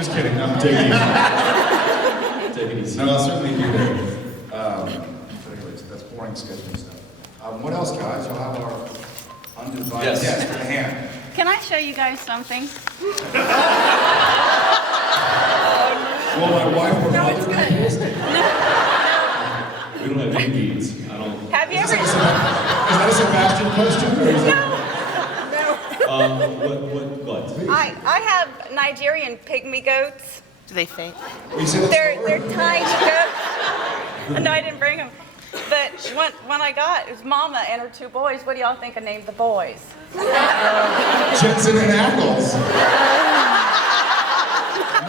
Just kidding, no, take it easy. Take it easy. No, I'll certainly be there. But anyways, that's boring scheduling stuff. What else, guys? You'll have our undivided guest in hand. Can I show you guys something? Well, my wife will No, it's good. We don't have any beads. I don't. Have you ever? Is that a Sebastian question? Or is that... What? I have Nigerian pygmy goats. Do they fit? They're tiny goats. No, I didn't bring them. But when I got it was Mama and her 2 boys. What do y'all think I named the boys? Jensen and Ackles.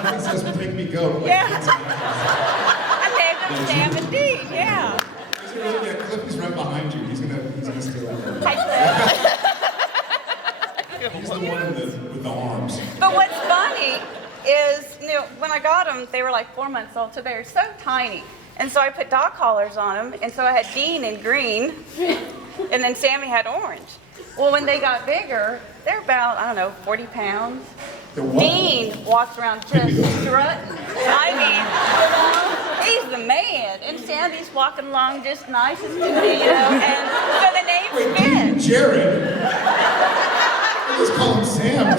Nothing says pygmy goat. Yeah. I named them Sam and Dean. Yeah. Cliff is right behind you. He's gonna steal that. Hi, Cliff. He's the one with the arms. But what's funny is, when I got them, they were like 4 months old, so they were so tiny. And so I put dog collars on them, and so I had Dean in green, and then Sammy had orange. Well, when they got bigger, they're about, 40 pounds. Dean walks around just strutting. I mean, he's the man. And Sammy's walking along just nice as can be, and so the name's fit. Jared? I just call him Sam.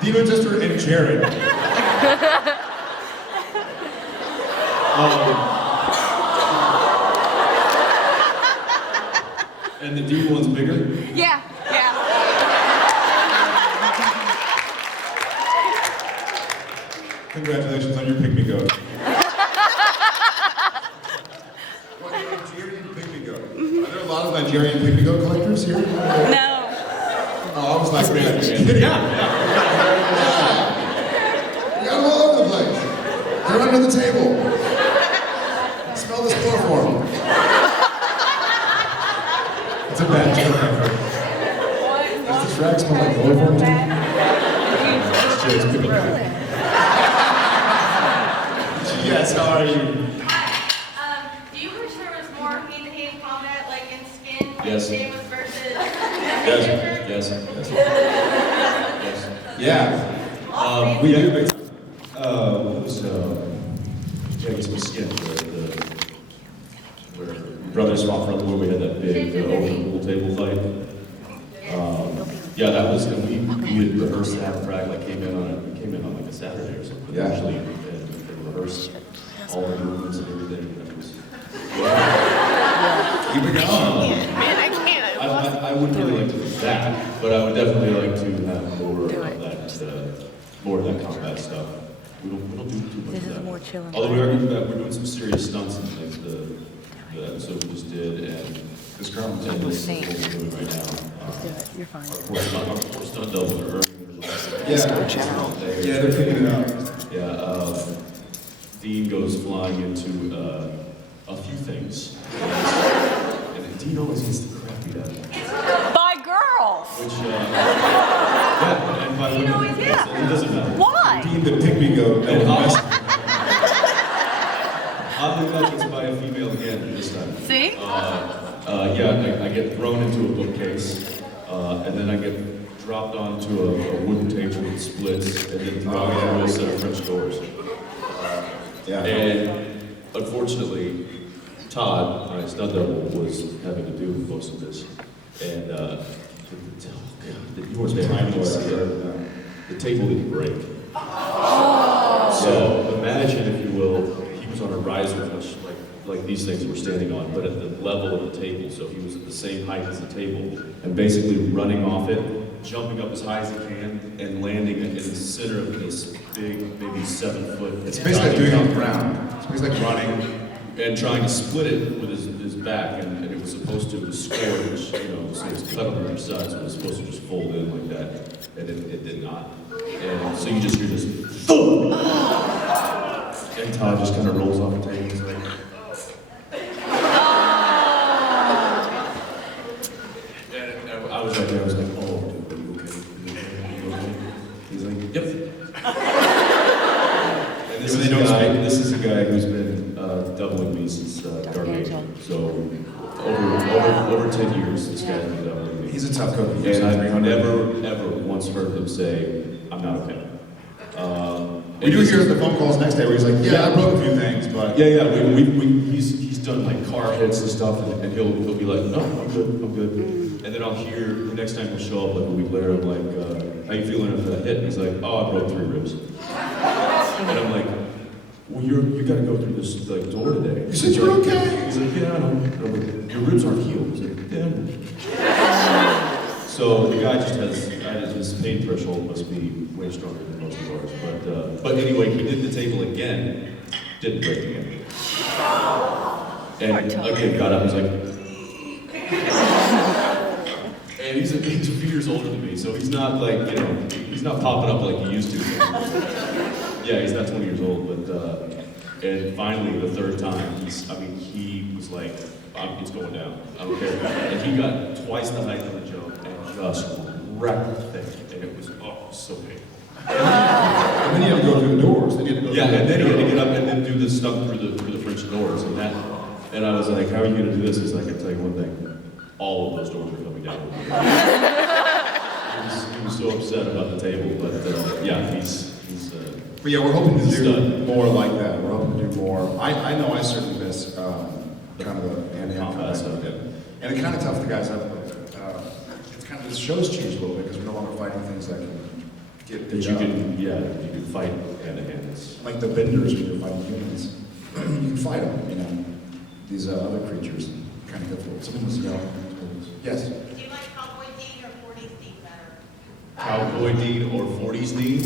Dino just and Jared. And the deep one's bigger? Yeah. Congratulations on your pygmy goat. What, Nigerian pygmy goat? Are there a lot of Nigerian pygmy goat collectors here? No. Oh, I was like, just kidding. Yeah. You got them all over the place. They're under the table. Smell this chloroform. It's a bad joke. Does this rag smell like chloroform to you? That's Jay's pygmy goat. Yes, how are you? Do you wish there was more hand-to-hand combat, like in skin, like Yes. Davis versus Yes. Yeah. We do. What was James was skin where brothers fought from where we had that big open pool table fight. Yeah, that was, and we had rehearsed that frag, like came in on like a Saturday or something. Yeah. Actually, and rehearsed all the movements and everything. And it was, Keep it going. Man, I can't. I wouldn't really like to do that, but I would definitely like to have more of that combat stuff. We don't do too much of that. More chilling. Although we're doing some serious stunts in like the episode we just did, and this current what we're doing right now. You're fine. Our four stunt doubles are earning. Yeah, they're picking it up. Yeah, Dean goes flying into a few things, and Dean always gets the crap beat out of him. By girls. Which, yeah, and by women, it doesn't matter. Why? Dean the pygmy goat. And oddly enough, it's by a female again this time. See? Yeah, I get thrown into a bookcase, and then I get dropped onto a wooden table that splits, and then thrown into a set of French doors. And unfortunately, Todd, my stunt double, was having to do most of this. And the table didn't break. So imagine, if you will, he was on a riser, much like these things we're standing on, but at the level of the table. So he was at the same height as the table, and basically running off it, jumping up as high as he can, and landing in the center of this big, maybe 7 foot. It's basically like doing it on the ground. It's basically like running. And trying to split it with his back, and it was supposed to score, which, so it was cut on the other side, so it was supposed to just fold in like that, and it did not. And so you just hear this, boom! And Todd just kind of rolls off the table. He's like, and I was right there, I was like, oh, dude, are you okay? Are you okay? He's like, yep. And this is a guy who's been doubling me since Dark Angel. So over 10 years, this guy's been doubling me. He's a tough cookie. And I've never, ever once heard him say, I'm not okay. We do hear the phone calls next day where he's like, yeah, I broke a few things, but. Yeah, he's done like car hits and stuff, and he'll be like, no, I'm good. And then I'll hear, the next time he'll show up like a week later, I'm like, how you feeling after that hit? And he's like, oh, I broke 3 ribs. And I'm like, well, you gotta go through this like door today. You said you're okay. He's like, yeah, I know. And I'm like, your ribs aren't healed. He's like, yeah. So the guy just has, his pain threshold must be way stronger than most of ours. But anyway, he did the table again, didn't break again. And again, got up, he's like, and he's a few years older than me, so he's not like, he's not popping up like he used to. Yeah, he's not 20 years old, but, and finally the 3rd time, he was like, it's going down, I don't care. And he got twice the height of the jump and just wrecked the thing, and it was, so painful. And then he had to go through the doors. And then he had to get up and then do the stuff through the French doors, and I was like, how are you gonna do this? He's like, I tell you one thing, all of those doors are coming down. He was so upset about the table, but yeah, he's But yeah, we're hoping to do more like that. We're hoping to do more. I know I certainly miss kind of the hand-to-hand combat stuff. And it's kind of tough the guys up. It's kind of, the show's changed a little bit because we're no longer fighting things that can get that you can fight hand-to-hand. Like the benders when you're fighting humans. You can fight them, These other creatures, kind of difficult. Someone was yelling. Yes? Do you like Cowboy Dean or 40s Dean better? Cowboy Dean or 40s Dean?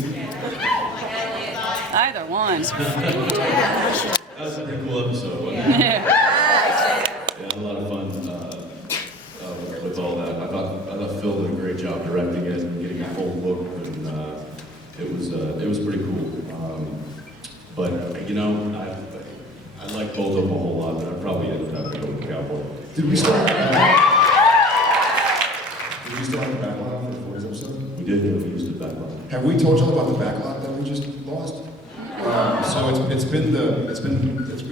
Either one. That was a pretty cool episode, wasn't it? Yeah, a lot of fun with all that. I thought Phil did a great job directing it and getting a whole look, and it was pretty cool. But I like both of them a whole lot, but I probably ended up having to go with Cowboy. Did we still have the backlog for the 40s episode? We did. We used the backlog. Have we told y'all about the backlog that we just lost? So we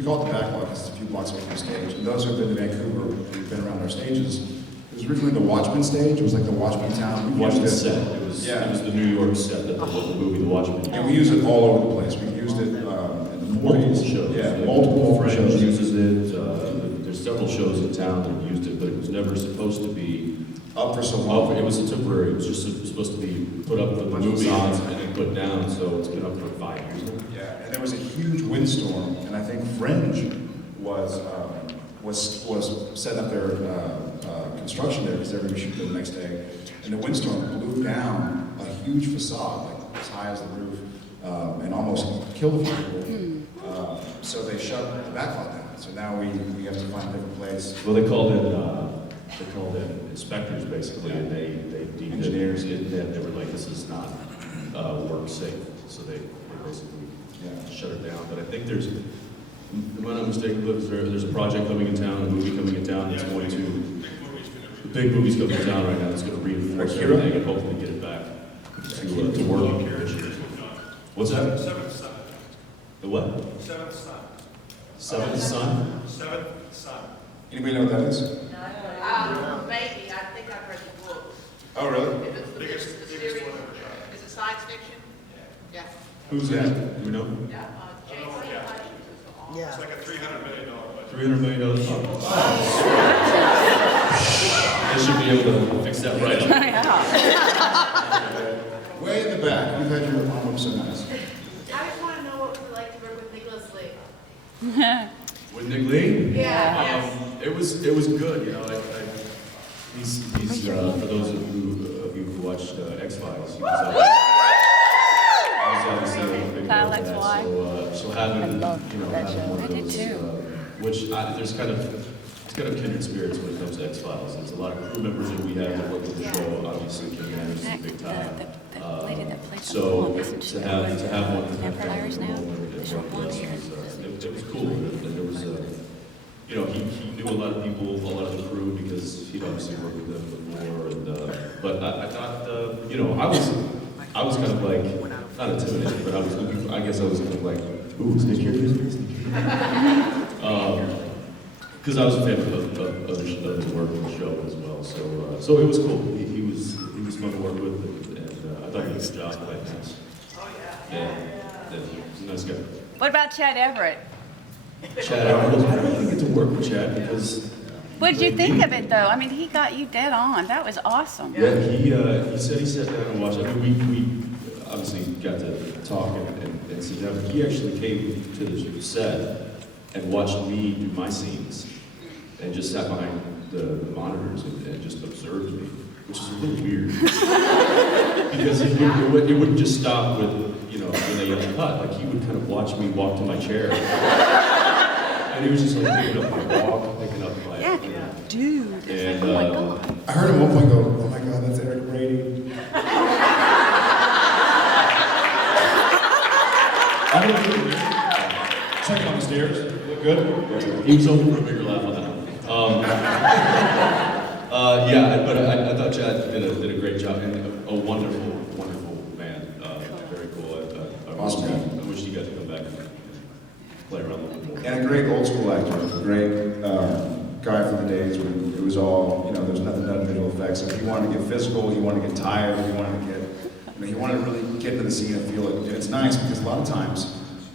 call it the backlog because it's a few blocks away from the stage. And those who have been to Vancouver, who've been around our stages, it was originally the Watchmen stage. It was like the Watchmen town. We Watchmen used set. It was the New York set that the movie The Watchmen. And we use it all over the place. We've used it in the Multiple shows. Yeah, multiple Friends shows. uses it. There's several shows in town that have used it, but it was never supposed to be up for so long. It was a temporary. It was just supposed to be put up for the movie and then put down. So it's been up for 5 years now. Yeah, and there was a huge windstorm, and I think Fringe was setting up their construction there because they were going to shoot there the next day, and the windstorm blew down a huge facade, like as high as the roof, and almost killed a few people. So they shut the backlot down. So now we have to find a different place. Well, they called in inspectors basically, and they deemed engineers in that they were like, this is not work safe. So they basically shut it down. But I think there's, if I'm not mistaken, there's a project coming in town, a movie coming in town that's going to, the big movie's coming in town right now that's going to reinforce everything and hopefully get it back to work. What's that? Seventh Son. The what? Seventh Son. Seventh Son? Seventh Son. Anybody know what that is? Maybe. I think I've read the book. Oh, really? If it's the Biggest series, one ever shot. is it science fiction? Yeah. Who's that? Do we know? Yeah. J.C. Hutchins is the author. It's like a $300 million budget. $300 million. They should be able to fix that right up. Way in the back. We've had your arm up so nice. I just want to know what it was like to work with Nicholas Lee. With Nick Lee? Yeah. It was good, he's for those of you who watched X-Files, he was obviously a big Kyle part of that. X-Y. So having, I loved that having show. one of I did those, too. which it's kind of kindred spirits when it comes to X-Files. There's a lot of crew members that we have that work with the show, obviously Kim Anderson, big time. The lady that plays So the isn't she to have one that Vampire Diaries now? it Short blonde hair. was cool. And there was he knew a lot of people, a lot of the crew because he'd obviously worked with them before. And but I thought I was kind of like not intimidated, but I was looking. I guess I was kind of like, ooh, is Nick here? Because I was a fan of his work on the show as well. So it was cool. He was fun to work with, and I thought he did a good job. I liked him. Oh, yeah. Yeah. a nice guy. What about Chad Everett? Chad, I don't even get to work with Chad because. What did you think of it, though? I mean, he got you dead on. That was awesome. Yeah, he said he sat down and watched. I mean, we obviously got to talk and sit down, but he actually came to the set and watched me do my scenes and just sat behind the monitors and just observed me, which is a little weird. Because it wouldn't just stop with, you know, when they yelled cut. Like, he would kind of watch me walk to my chair. And he was just like picking up my walk, picking up my, you know. Dude. And, Oh my God. I heard him at one point go, oh my God, that's Eric Brady. I don't know. Check it on the stairs. Look good? He was hoping for a bigger laugh on that one. Yeah, but I thought Chad did a great job and a wonderful, wonderful man. Very cool. Awesome guy. I wish he got to come back and play around a little bit more. And a great old school actor, a great guy from the days when it was all, you know, there was nothing done visual effects. If he wanted to get physical, he wanted to get tired, he wanted to get, you know, he wanted to really get into the scene and feel it. And it's nice because a lot of times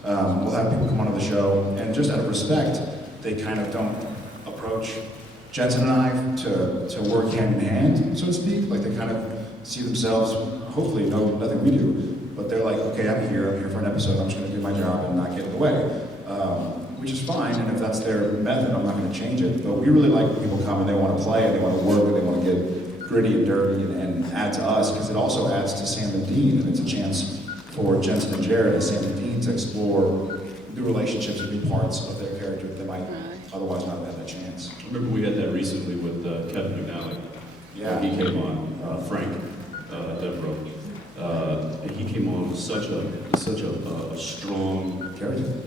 we'll have people come onto the show and just out of respect, they kind of don't approach Jensen and I to work hand in hand, so to speak. Like they kind of see themselves, hopefully know nothing we do, but they're like, okay, I'm here for an episode, I'm just gonna do my job and not get in the way. Which is fine, and if that's their method, I'm not gonna change it. But we really like when people come and they wanna play and they wanna work and they wanna get gritty and dirty and add to us, because it also adds to Sam and Dean, and it's a chance for Jensen and Jared and Sam and Dean to explore new relationships and new parts of their character that they might otherwise not have had that chance. I remember we had that recently with Kevin McNally. Yeah. He came on, Frank Devereaux. He came on with such a strong Character.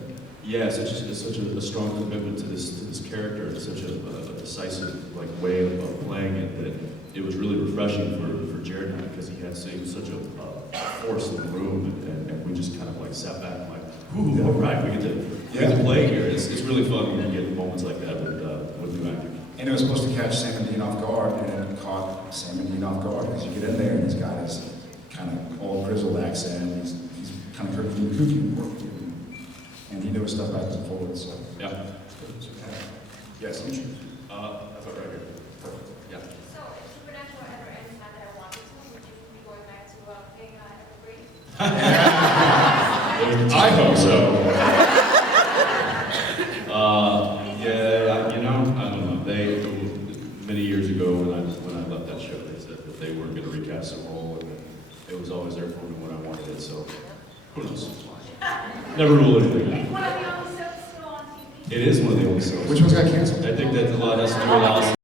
yeah, such a strong commitment to this character and such a decisive like way of playing it that it was really refreshing for Jared and I, because he had such a force in the room and we just kind of like sat back and like, ooh, all right, we get to play here. It's really fun when you get moments like that with new actors. And it was supposed to catch Sam and Dean off guard, and it caught Sam and Dean off guard, because you get in there and he's got his kind of all grizzled accent, he's kind of kooky, and he knew his stuff backwards and forwards, so. Yeah. Yes, you choose. That's right here. Perfect. Yeah. So if Supernatural ever ends not that I wanted to, would you be going back to playing Evergreen? I hope so. Yeah, you know, I don't know. They many years ago when I left that show, they said that they weren't going to recast the role, and it was always there for me when I wanted it. So who knows? Never rule anything out. One of the only shows still on TV. It is one of the only shows. Which ones got canceled? I think that a lot has to do with Allison.